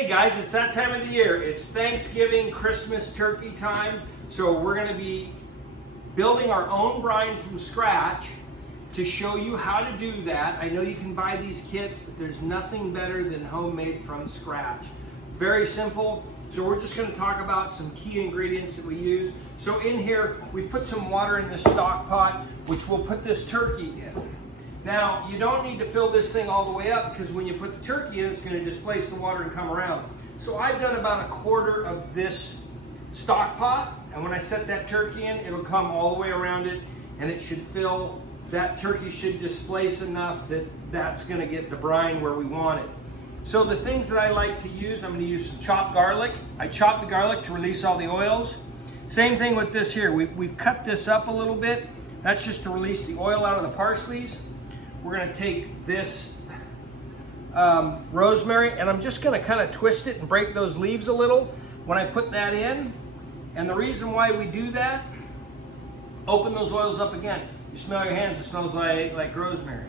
Hey guys, it's that time of the year. It's Thanksgiving, Christmas, turkey time. So we're going to be building our own brine from scratch to show you how to do that. I know you can buy these kits, but there's nothing better than homemade from scratch. Very simple. So we're just going to talk about some key ingredients that we use. So in here, we've put some water in this stock pot, which we'll put this turkey in. Now, you don't need to fill this thing all the way up because when you put the turkey in, it's going to displace the water and come around. So I've done about 1/4 of this stock pot, and when I set that turkey in, it'll come all the way around it, and it should fill, that turkey should displace enough that that's going to get the brine where we want it. So the things that I like to use, I'm going to use some chopped garlic. I chop the garlic to release all the oils. Same thing with this here. We've cut this up a little bit. That's just to release the oil out of the parsleys. We're going to take this rosemary, and I'm just going to kind of twist it and break those leaves a little when I put that in. And the reason why we do that, open those oils up again. You smell your hands, it smells like rosemary.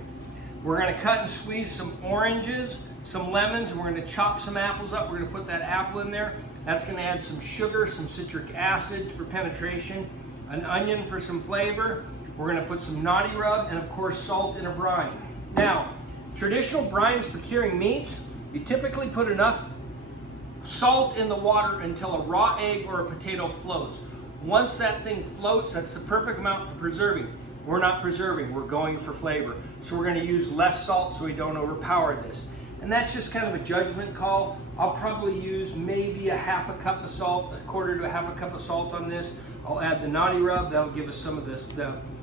We're going to cut and squeeze some oranges, some lemons, and we're going to chop some apples up. We're going to put that apple in there. That's going to add some sugar, some citric acid for penetration, an onion for some flavor. We're going to put some nutty rub and, of course, salt in a brine. Now, traditional brines for curing meats, you typically put enough salt in the water until a raw egg or a potato floats. Once that thing floats, that's the perfect amount for preserving. We're not preserving, we're going for flavor. So we're going to use less salt so we don't overpower this. And that's just kind of a judgment call. I'll probably use maybe a 1/2 cup of salt, 1/4 to 1/2 cup of salt on this. I'll add the nutty rub, that'll give us some of this.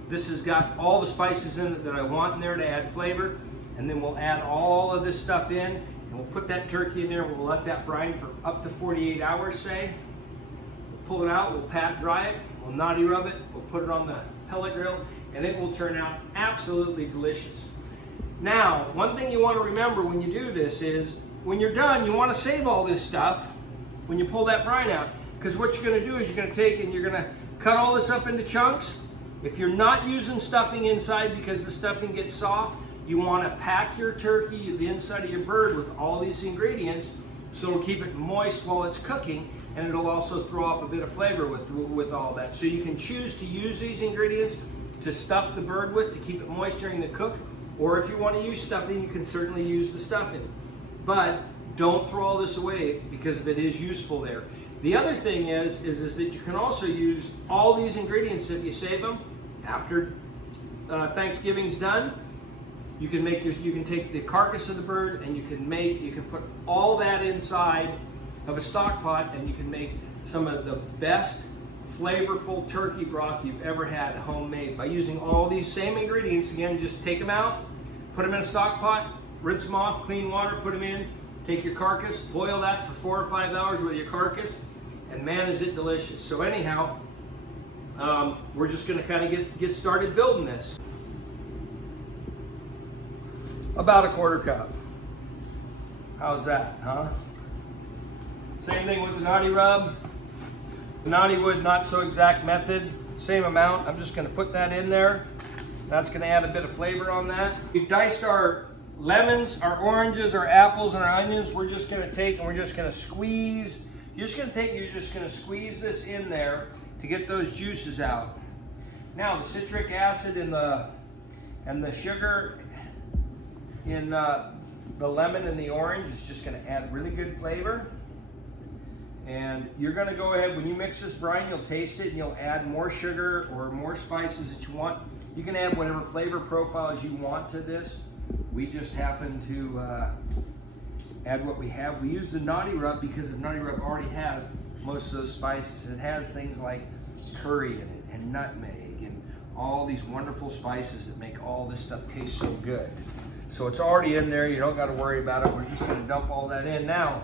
This has got all the spices in it that I want in there to add flavor. And then we'll add all of this stuff in, and we'll put that turkey in there. We'll let that brine for up to 48 hours, say. We'll pull it out, we'll pat dry it, we'll nutty rub it, we'll put it on the pellet grill, and it will turn out absolutely delicious. Now, one thing you want to remember when you do this is, when you're done, you want to save all this stuff when you pull that brine out. Because what you're going to do is you're going to take and you're going to cut all this up into chunks. If you're not using stuffing inside because the stuffing gets soft, you want to pack your turkey, the inside of your bird, with all these ingredients so it'll keep it moist while it's cooking, and it'll also throw off a bit of flavor with all that. So you can choose to use these ingredients to stuff the bird with to keep it moist during the cook, or if you want to use stuffing, you can certainly use the stuffing. But don't throw all this away because it is useful there. The other thing is that you can also use all these ingredients if you save them after Thanksgiving's done. You can take the carcass of the bird and you can put all that inside of a stock pot, and you can make some of the best flavorful turkey broth you've ever had homemade by using all these same ingredients. Again, just take them out, put them in a stock pot, rinse them off, clean water, put them in, take your carcass, boil that for 4 or 5 hours with your carcass, and man, is it delicious. So anyhow, we're just going to kind of get started building this. About 1/4 cup. How's that, huh? Same thing with the nutty rub. The nutty wood, not so exact method. Same amount. I'm just going to put that in there. That's going to add a bit of flavor on that. We've diced our lemons, our oranges, our apples, and our onions. We're just going to take and we're just going to squeeze. You're just going to squeeze this in there to get those juices out. Now the citric acid and the sugar in the lemon and the orange is just going to add really good flavor. And you're going to go ahead, when you mix this brine, you'll taste it and you'll add more sugar or more spices that you want. You can add whatever flavor profiles you want to this. We just happen to add what we have. We use the nutty rub because the nutty rub already has most of those spices. It has things like curry in it and nutmeg and all these wonderful spices that make all this stuff taste so good. So it's already in there, you don't got to worry about it. We're just going to dump all that in. Now,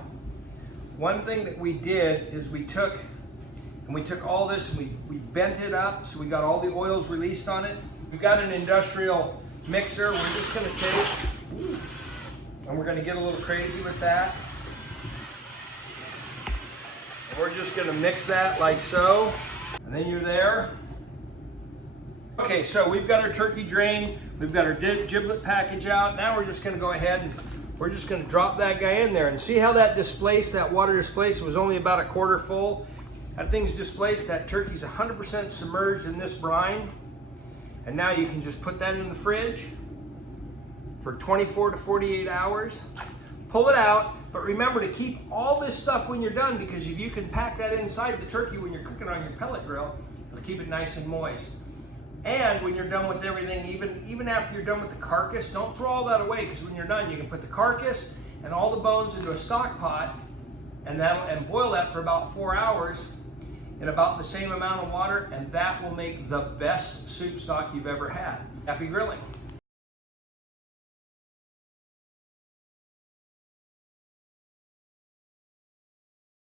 one thing that we did is we took all this and we bent it up so we got all the oils released on it. We've got an industrial mixer. We're just going to take, and we're going to get a little crazy with that. And we're just going to mix that like so. And then you're there. Okay, so we've got our turkey drained. We've got our giblet package out. Now we're just going to go ahead and We're just gonna drop that guy in there and see how that displaced, that water displaced. It was only about a quarter full. That thing's displaced, that turkey's 100% submerged in this brine. And now you can just put that in the fridge for 24 to 48 hours. Pull it out, but remember to keep all this stuff when you're done, because if you can pack that inside the turkey when you're cooking on your pellet grill, it'll keep it nice and moist. And when you're done with everything, even after you're done with the carcass, don't throw all that away, because when you're done, you can put the carcass and all the bones into a stock pot and boil that for about 4 hours in about the same amount of water, and that will make the best soup stock you've ever had. Happy grilling.